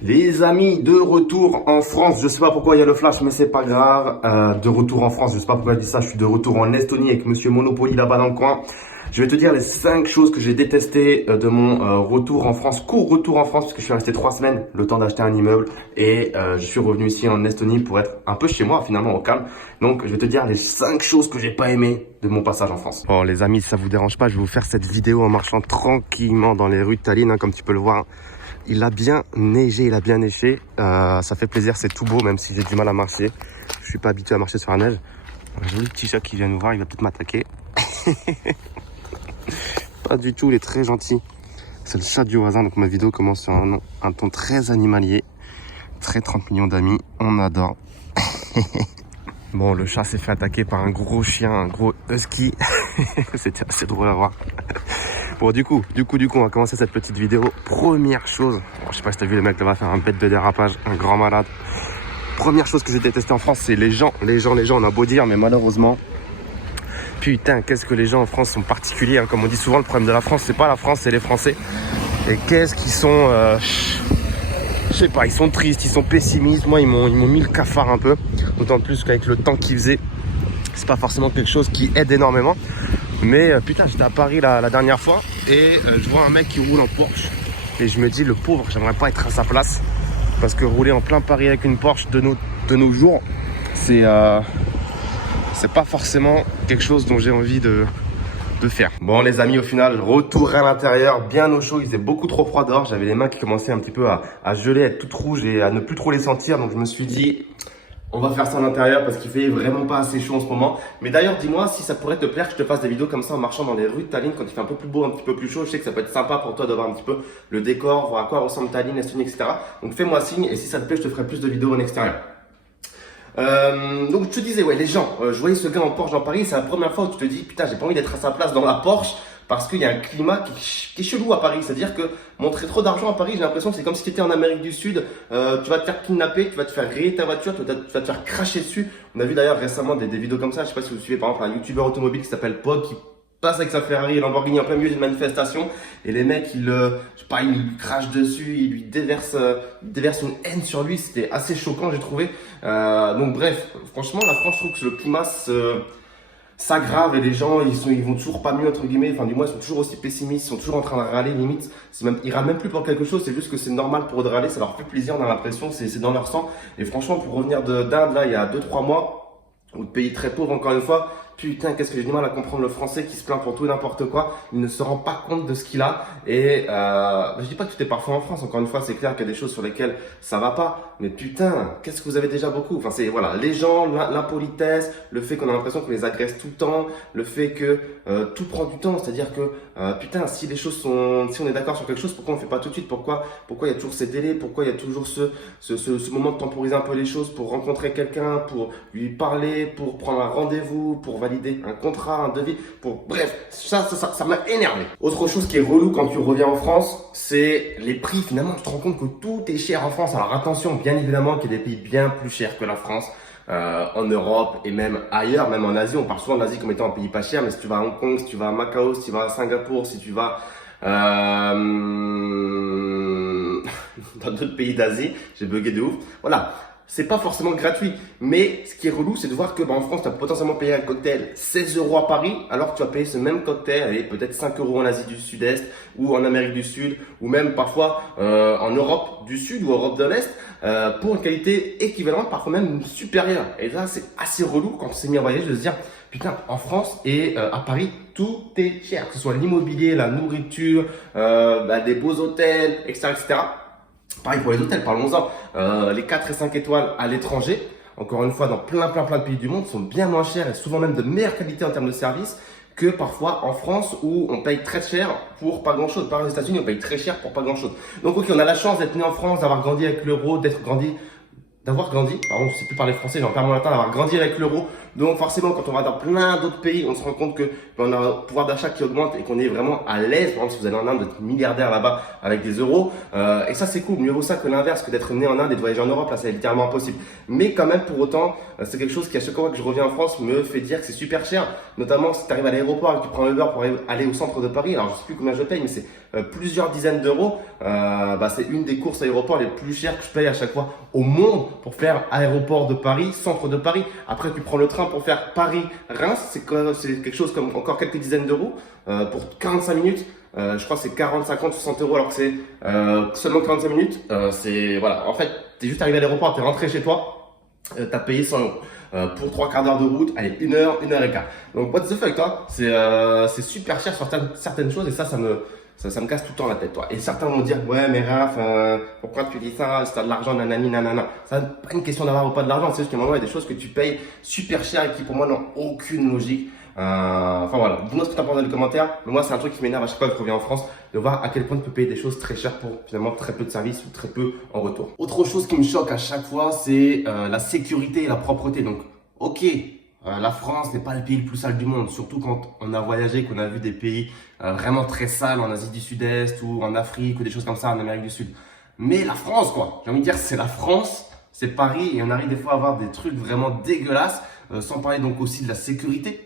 Les amis, de retour en France. Je sais pas pourquoi il y a le flash, mais c'est pas grave. De retour en France, je sais pas pourquoi je dis ça. Je suis de retour en Estonie avec Monsieur Monopoly là-bas dans le coin. Je vais te dire les 5 choses que j'ai détestées de mon retour en France, court retour en France, parce que je suis resté 3 semaines, le temps d'acheter un immeuble, et je suis revenu ici en Estonie pour être un peu chez moi finalement au calme. Donc je vais te dire les 5 choses que j'ai pas aimées de mon passage en France. Bon les amis, si ça vous dérange pas, je vais vous faire cette vidéo en marchant tranquillement dans les rues de Tallinn, comme tu peux le voir. Il a bien neigé, il a bien neigé. Ça fait plaisir, c'est tout beau, même si j'ai du mal à marcher. Je suis pas habitué à marcher sur la neige. Un joli petit chat qui vient nous voir, il va peut-être m'attaquer. Pas du tout, il est très gentil. C'est le chat du voisin, donc ma vidéo commence sur un ton très animalier. Très 30 millions d'amis, on adore. Bon, le chat s'est fait attaquer par un gros chien, un gros husky. C'était assez drôle à voir. Bon, du coup, on va commencer cette petite vidéo. Première chose, bon, je sais pas si t'as vu les mecs là-bas faire un bête de dérapage, un grand malade. Première chose que j'ai détesté en France, c'est les gens. Les gens, on a beau dire, mais malheureusement, putain, qu'est-ce que les gens en France sont particuliers. Comme on dit souvent, le problème de la France, c'est pas la France, c'est les Français. Et qu'est-ce qu'ils sont, je sais pas, ils sont tristes, ils sont pessimistes. Moi, ils m'ont mis le cafard un peu. D'autant plus qu'avec le temps qu'il faisait, c'est pas forcément quelque chose qui aide énormément. Mais putain, j'étais à Paris la dernière fois et je vois un mec qui roule en Porsche. Et je me dis, le pauvre, j'aimerais pas être à sa place. Parce que rouler en plein Paris avec une Porsche de nos jours, c'est pas forcément quelque chose dont j'ai envie de faire. Bon les amis, au final, retour à l'intérieur, bien au chaud. Il faisait beaucoup trop froid dehors. J'avais les mains qui commençaient un petit peu à geler, à être toutes rouges et à ne plus trop les sentir. Donc je me suis dit, on va faire ça à l'intérieur parce qu'il fait vraiment pas assez chaud en ce moment. Mais d'ailleurs, dis-moi si ça pourrait te plaire que je te fasse des vidéos comme ça en marchant dans les rues de Tallinn quand il fait un peu plus beau, un petit peu plus chaud. Je sais que ça peut être sympa pour toi de voir un petit peu le décor, voir à quoi ressemble Tallinn, Estonie, etc. Donc fais-moi signe et si ça te plaît, je te ferai plus de vidéos en extérieur. Donc je te disais, ouais, les gens, je voyais ce gars en Porsche dans Paris, c'est la première fois où tu te dis, putain, j'ai pas envie d'être à sa place dans la Porsche. Parce qu'il y a un climat qui est chelou à Paris. C'est-à-dire que montrer trop d'argent à Paris, j'ai l'impression que c'est comme si tu étais en Amérique du Sud. Tu vas te faire kidnapper, tu vas te faire rayer ta voiture, tu vas te faire cracher dessus. On a vu d'ailleurs récemment des vidéos comme ça. Je sais pas si vous suivez par exemple un youtubeur automobile qui s'appelle Pog qui passe avec sa Ferrari et Lamborghini en plein milieu d'une manifestation. Et les mecs, je sais pas, ils lui crachent dessus, ils lui déversent une haine sur lui. C'était assez choquant, j'ai trouvé. Donc bref, franchement, la France, je trouve que le climat s'aggrave et les gens ils vont toujours pas mieux entre guillemets, enfin du moins ils sont toujours aussi pessimistes, ils sont toujours en train de râler limite, ils râlent même plus pour quelque chose, c'est juste que c'est normal pour eux de râler, ça leur fait plaisir, on a l'impression, c'est dans leur sang. Et franchement pour revenir d'Inde là il y a 2-3 mois, ou de pays très pauvres encore une fois, putain qu'est-ce que j'ai du mal à comprendre le français qui se plaint pour tout et n'importe quoi, il ne se rend pas compte de ce qu'il a. Et je dis pas que tout est parfait en France, encore une fois c'est clair qu'il y a des choses sur lesquelles ça va pas, mais putain qu'est-ce que vous avez déjà beaucoup, enfin c'est voilà, les gens, l'impolitesse, le fait qu'on a l'impression qu'on les agresse tout le temps, le fait que tout prend du temps, c'est-à-dire que putain si on est d'accord sur quelque chose, pourquoi on fait pas tout de suite, pourquoi il y a toujours ces délais, pourquoi il y a toujours ce moment de temporiser un peu les choses pour rencontrer quelqu'un, pour lui parler, pour prendre un rendez-vous, pour valider un contrat, un devis, bref, ça m'a énervé. Autre chose qui est relou quand tu reviens en France, c'est les prix. Finalement, tu te rends compte que tout est cher en France. Alors attention, bien évidemment qu'il y a des pays bien plus chers que la France, en Europe et même ailleurs, même en Asie. On parle souvent d'Asie comme étant un pays pas cher, mais si tu vas à Hong Kong, si tu vas à Macao, si tu vas à Singapour, si tu vas dans d'autres pays d'Asie, j'ai bugué de ouf. Voilà. C'est pas forcément gratuit, mais ce qui est relou, c'est de voir que en France, tu as potentiellement payé un cocktail 16 € à Paris, alors que tu vas payer ce même cocktail, allez, peut-être 5 € en Asie du Sud-Est, ou en Amérique du Sud, ou même parfois en Europe du Sud ou Europe de l'Est, pour une qualité équivalente, parfois même supérieure. Et là, c'est assez relou quand on s'est mis à voyager de se dire, putain, en France et à Paris, tout est cher, que ce soit l'immobilier, la nourriture, des beaux hôtels, etc., etc. Pareil pour les hôtels, parlons-en. Les 4 et 5 étoiles à l'étranger, encore une fois dans plein de pays du monde, sont bien moins chers et souvent même de meilleure qualité en termes de service que parfois en France où on paye très cher pour pas grand-chose. Par les États-Unis, on paye très cher pour pas grand-chose. Donc ok, on a la chance d'être né en France, d'avoir grandi avec l'euro, d'avoir grandi, par contre je sais plus parler français, j'en perds mon latin, d'avoir grandi avec l'euro. Donc forcément quand on va dans plein d'autres pays, on se rend compte que on a un pouvoir d'achat qui augmente et qu'on est vraiment à l'aise. Par exemple si vous allez en Inde, vous êtes milliardaire là-bas avec des euros. Et ça c'est cool, mieux vaut ça que l'inverse, que d'être né en Inde et de voyager en Europe, là c'est littéralement impossible. Mais quand même pour autant, c'est quelque chose qui à chaque fois que je reviens en France me fait dire que c'est super cher. Notamment si tu arrives à l'aéroport et que tu prends un Uber pour aller au centre de Paris, alors je sais plus combien je paye, mais c'est plusieurs dizaines d'euros. C'est une des courses aéroports les plus chères que je paye à chaque fois au monde pour faire aéroport de Paris, centre de Paris. Après tu prends le train pour faire Paris-Reims, c'est quelque chose comme encore quelques dizaines d'euros pour 45 minutes. Je crois que c'est 40, 50, 60 euros alors que c'est seulement 45 minutes. Voilà. En fait, t'es juste arrivé à l'aéroport, t'es rentré chez toi, t'as payé 100 euros. Pour 3 quarts d'heure de route, allez, 1 heure et quart. Donc, what the fuck, toi? C'est super cher sur certaines choses et ça me casse tout le temps la tête, toi. Et certains vont dire, ouais, mais Raph, pourquoi tu dis ça? Si t'as de l'argent, nanani, nanana. Ça n'est pas une question d'avoir ou pas de l'argent, c'est juste qu'à un moment, il y a des choses que tu payes super cher et qui, pour moi, n'ont aucune logique. Voilà. Dis-moi ce que tu en penses dans les commentaires. Mais moi, c'est un truc qui m'énerve à chaque fois que je reviens en France, de voir à quel point tu peux payer des choses très chères pour finalement très peu de services ou très peu en retour. Autre chose qui me choque à chaque fois, c'est la sécurité et la propreté. Donc, ok, la France n'est pas le pays le plus sale du monde, surtout quand on a voyagé, qu'on a vu des pays vraiment très sales en Asie du Sud-Est ou en Afrique ou des choses comme ça en Amérique du Sud. Mais la France, quoi. J'ai envie de dire, c'est la France, c'est Paris et on arrive des fois à avoir des trucs vraiment dégueulasses, sans parler donc aussi de la sécurité.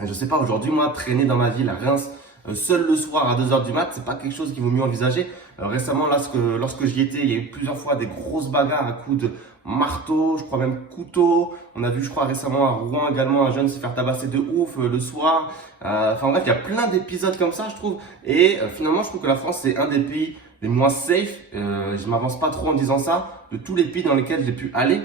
Je sais pas, aujourd'hui, moi, traîner dans ma ville à Reims, seul le soir à 2h du mat, c'est pas quelque chose qu'il vaut mieux envisager. Récemment, lorsque j'y étais, il y a eu plusieurs fois des grosses bagarres à coups de marteau, je crois même couteau. On a vu, je crois, récemment à Rouen également un jeune se faire tabasser de ouf le soir. Enfin bref, il y a plein d'épisodes comme ça, je trouve. Et finalement, je trouve que la France, c'est un des pays les moins safe. Je m'avance pas trop en disant ça. De tous les pays dans lesquels j'ai pu aller,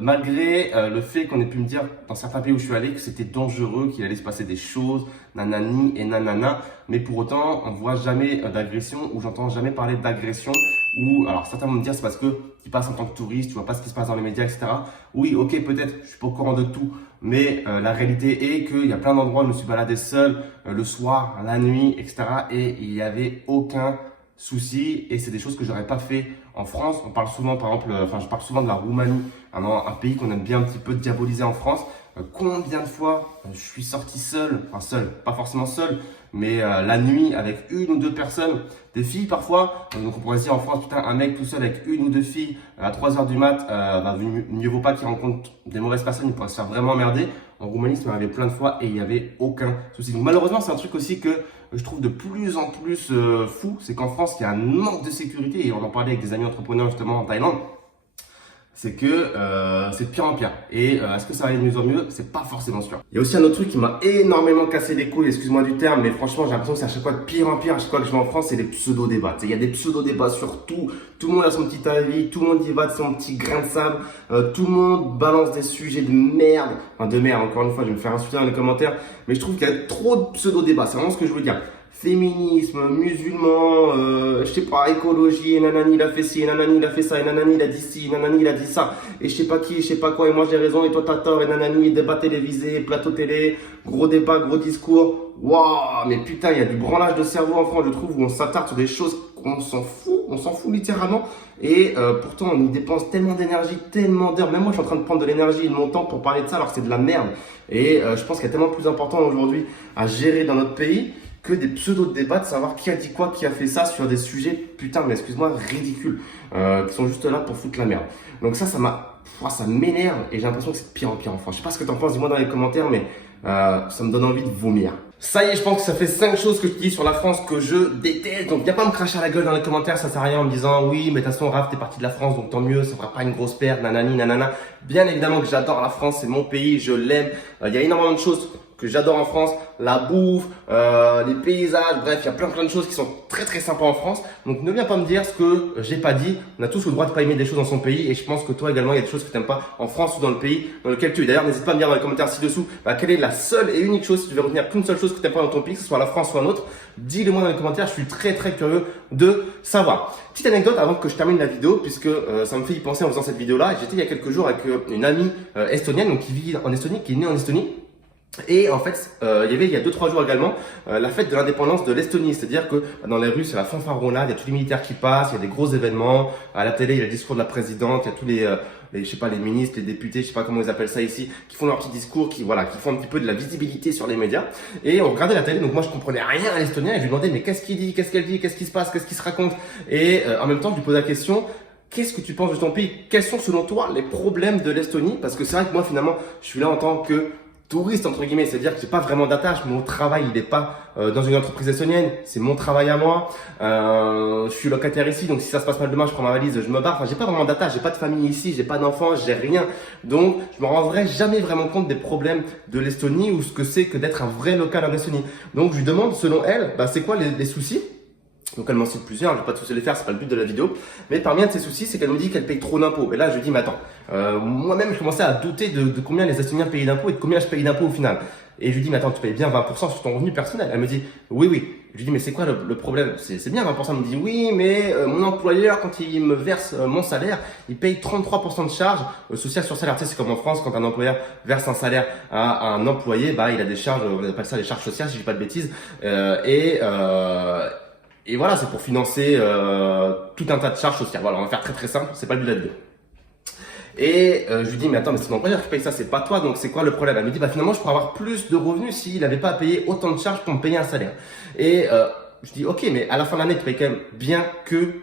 malgré le fait qu'on ait pu me dire dans certains pays où je suis allé que c'était dangereux, qu'il allait se passer des choses, nanani et nanana. Mais pour autant, on voit jamais d'agression ou j'entends jamais parler d'agression. Ou alors certains vont me dire c'est parce que tu passes en tant que touriste, tu vois pas ce qui se passe dans les médias, etc. Oui, ok, peut-être, je suis pas au courant de tout, mais la réalité est qu'il y a plein d'endroits où je me suis baladé seul le soir, la nuit, etc. Et il y avait aucun souci et c'est des choses que j'aurais pas fait en France. On parle souvent, par exemple, je parle souvent de la Roumanie, un pays qu'on aime bien un petit peu diaboliser en France. Combien de fois je suis sorti seul, pas forcément seul, mais la nuit avec une ou deux personnes, des filles parfois. Donc on pourrait se dire en France, putain, un mec tout seul avec une ou deux filles à 3h du mat, mieux vaut pas qu'il rencontre des mauvaises personnes, il pourrait se faire vraiment emmerder. En Roumanie, ça m'arrivait plein de fois et il n'y avait aucun souci. Donc malheureusement, c'est un truc aussi que je trouve de plus en plus fou, c'est qu'en France, il y a un manque de sécurité et on en parlait avec des amis entrepreneurs justement en Thaïlande. C'est que c'est de pire en pire. Et est-ce que ça va aller de mieux en mieux? C'est pas forcément sûr. Il y a aussi un autre truc qui m'a énormément cassé les couilles, excuse-moi du terme, mais franchement j'ai l'impression que c'est à chaque fois de pire en pire. À chaque fois que je vais en France, c'est les pseudo-débats. Il y a des pseudo-débats sur tout. Tout le monde a son petit avis, tout le monde y va de son petit grain de sable. Tout le monde balance des sujets de merde. Enfin de merde, encore une fois, je vais me faire insulter dans les commentaires. Mais je trouve qu'il y a trop de pseudo-débats. C'est vraiment ce que je veux dire. Féminisme, musulman, je sais pas, écologie, et nanani il a fait ci, et nanani il a fait ça, et nanani il a dit ci, et nanani il a dit ça, et je sais pas qui, je sais pas quoi, et moi j'ai raison, et toi t'as tort, et nanani, débat télévisé, plateau télé, gros débat, gros discours. Waouh, mais putain, il y a du branlage de cerveau en France, je trouve, où on s'attarde sur des choses qu'on s'en fout littéralement, et pourtant on y dépense tellement d'énergie, tellement d'heures. Même moi je suis en train de prendre de l'énergie et de mon temps pour parler de ça, alors que c'est de la merde. Et je pense qu'il y a tellement plus important aujourd'hui à gérer dans notre pays que des pseudo-débats, de savoir qui a dit quoi, qui a fait ça sur des sujets, putain, mais excuse-moi, ridicules, qui sont juste là pour foutre la merde. Donc ça m'énerve et j'ai l'impression que c'est de pire en pire en France. Je sais pas ce que t'en penses, dis-moi dans les commentaires, mais ça me donne envie de vomir. Ça y est, je pense que ça fait 5 choses que je te dis sur la France que je déteste. Donc, viens pas me cracher à la gueule dans les commentaires, ça sert à rien en me disant oui, mais de toute façon, Raph, t'es parti de la France, donc tant mieux, ça fera pas une grosse perte, nanani, nanana. Bien évidemment que j'adore la France, c'est mon pays, je l'aime. Il y a énormément de choses que j'adore en France, la bouffe, les paysages, bref, il y a plein de choses qui sont très très sympas en France. Donc ne viens pas me dire ce que j'ai pas dit. On a tous le droit de pas aimer des choses dans son pays et je pense que toi également, il y a des choses que tu n'aimes pas en France ou dans le pays dans lequel tu es. D'ailleurs, n'hésite pas à me dire dans les commentaires ci-dessous quelle est la seule et unique chose, si tu veux retenir qu'une seule chose que tu n'aimes pas dans ton pays, que ce soit la France ou un autre. Dis-le-moi dans les commentaires, je suis très très curieux de savoir. Petite anecdote avant que je termine la vidéo, puisque ça me fait y penser en faisant cette vidéo-là. J'étais il y a quelques jours avec une amie estonienne, donc qui vit en Estonie, qui est née en Estonie. Et en fait, il y avait il y a 2-3 jours également la fête de l'indépendance de l'Estonie. C'est-à-dire que dans les rues, c'est la fanfaronade, il y a tous les militaires qui passent, il y a des gros événements. À la télé, il y a le discours de la présidente, il y a tous je sais pas, les ministres, les députés, je sais pas comment ils appellent ça ici, qui font leur petit discours, qui font un petit peu de la visibilité sur les médias. Et on regardait la télé, donc moi je comprenais rien à l'estonien et je lui demandais mais qu'est-ce qu'il dit, qu'est-ce qu'elle dit, qu'est-ce qui se passe, qu'est-ce qui se raconte. Et en même temps, je lui posais la question. Qu'est-ce que tu penses de ton pays? Quels sont selon toi les problèmes de l'Estonie? Parce que c'est vrai que moi finalement, je suis là en tant que touriste entre guillemets, c'est-à-dire que j'ai pas vraiment d'attache. Mon travail, il n'est pas dans une entreprise estonienne, c'est mon travail à moi. Je suis locataire ici, donc si ça se passe mal demain, je prends ma valise, je me barre. Enfin, j'ai pas vraiment d'attache, j'ai pas de famille ici, j'ai pas d'enfants, j'ai rien. Donc, je me rendrai jamais vraiment compte des problèmes de l'Estonie ou ce que c'est que d'être un vrai local en Estonie. Donc, je lui demande, selon elle, c'est quoi les soucis? Donc elle m'en cite plusieurs, je vais pas tous les faire, c'est pas le but de la vidéo. Mais parmi un de ses soucis, c'est qu'elle me dit qu'elle paye trop d'impôts. Et là, je lui dis, mais attends, moi-même, je commençais à douter de combien les Estoniens payaient d'impôts et de combien je paye d'impôts au final. Et je lui dis, mais attends, tu payes bien 20% sur ton revenu personnel. Elle me dit, oui, oui. Je lui dis, mais c'est quoi le problème? C'est bien 20%. Elle me dit, oui, mais mon employeur, quand il me verse mon salaire, il paye 33% de charges sociales sur salaire. Tu sais, c'est comme en France, quand un employeur verse un salaire à un employé, il a des charges, on appelle ça les charges sociales, si je dis pas de bêtises. Et voilà, c'est pour financer tout un tas de charges sociales. Voilà, on va faire très très simple, c'est pas le but de la vidéo. Et je lui dis, mais attends, mais c'est mon employeur qui paye ça, c'est pas toi, donc c'est quoi le problème? Elle me dit, finalement, je pourrais avoir plus de revenus s'il n'avait pas à payer autant de charges pour me payer un salaire. Et je dis, ok, mais à la fin de l'année, tu payes quand même bien que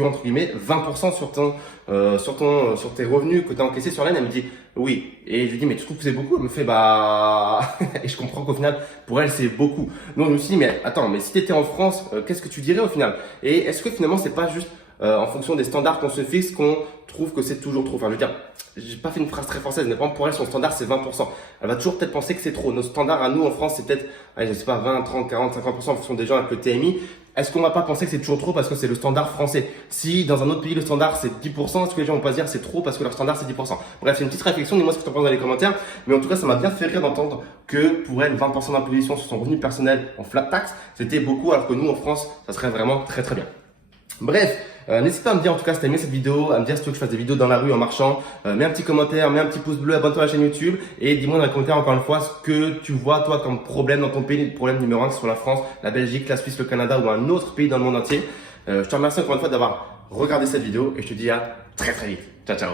entre guillemets 20% sur tes revenus que tu as encaissés sur l'année. Elle me dit oui, et je lui dis mais tu trouves que c'est beaucoup? Elle me fait et je comprends qu'au final pour elle c'est beaucoup. Donc je me suis dit mais attends, mais si tu étais en France, qu'est-ce que tu dirais au final? Et est-ce que finalement c'est pas juste en fonction des standards qu'on se fixe qu'on trouve que c'est toujours trop? Enfin je veux dire, j'ai pas fait une phrase très française, mais par exemple pour elle son standard c'est 20%. Elle va toujours peut-être penser que c'est trop. Nos standards à nous en France c'est peut-être, je sais pas, 20, 30, 40, 50% en fonction des gens avec le TMI. Est-ce qu'on va pas penser que c'est toujours trop parce que c'est le standard français? Si dans un autre pays le standard c'est 10%, est-ce que les gens vont pas se dire c'est trop parce que leur standard c'est 10%? Bref, c'est une petite réflexion, dis-moi ce que tu en penses dans les commentaires. Mais en tout cas, ça m'a bien fait rire d'entendre que pour elle, 20% d'imposition sur son revenu personnel en flat tax, c'était beaucoup alors que nous en France, ça serait vraiment très très bien. Bref, n'hésite pas à me dire en tout cas si t'as aimé cette vidéo, à me dire si tu veux que je fasse des vidéos dans la rue en marchant. Mets un petit commentaire, mets un petit pouce bleu, abonne-toi à la chaîne YouTube et dis-moi dans les commentaires encore une fois ce que tu vois toi comme problème dans ton pays, le problème numéro 1 que ce soit la France, la Belgique, la Suisse, le Canada ou un autre pays dans le monde entier. Je te remercie encore une fois d'avoir regardé cette vidéo et je te dis à très très vite. Ciao ciao.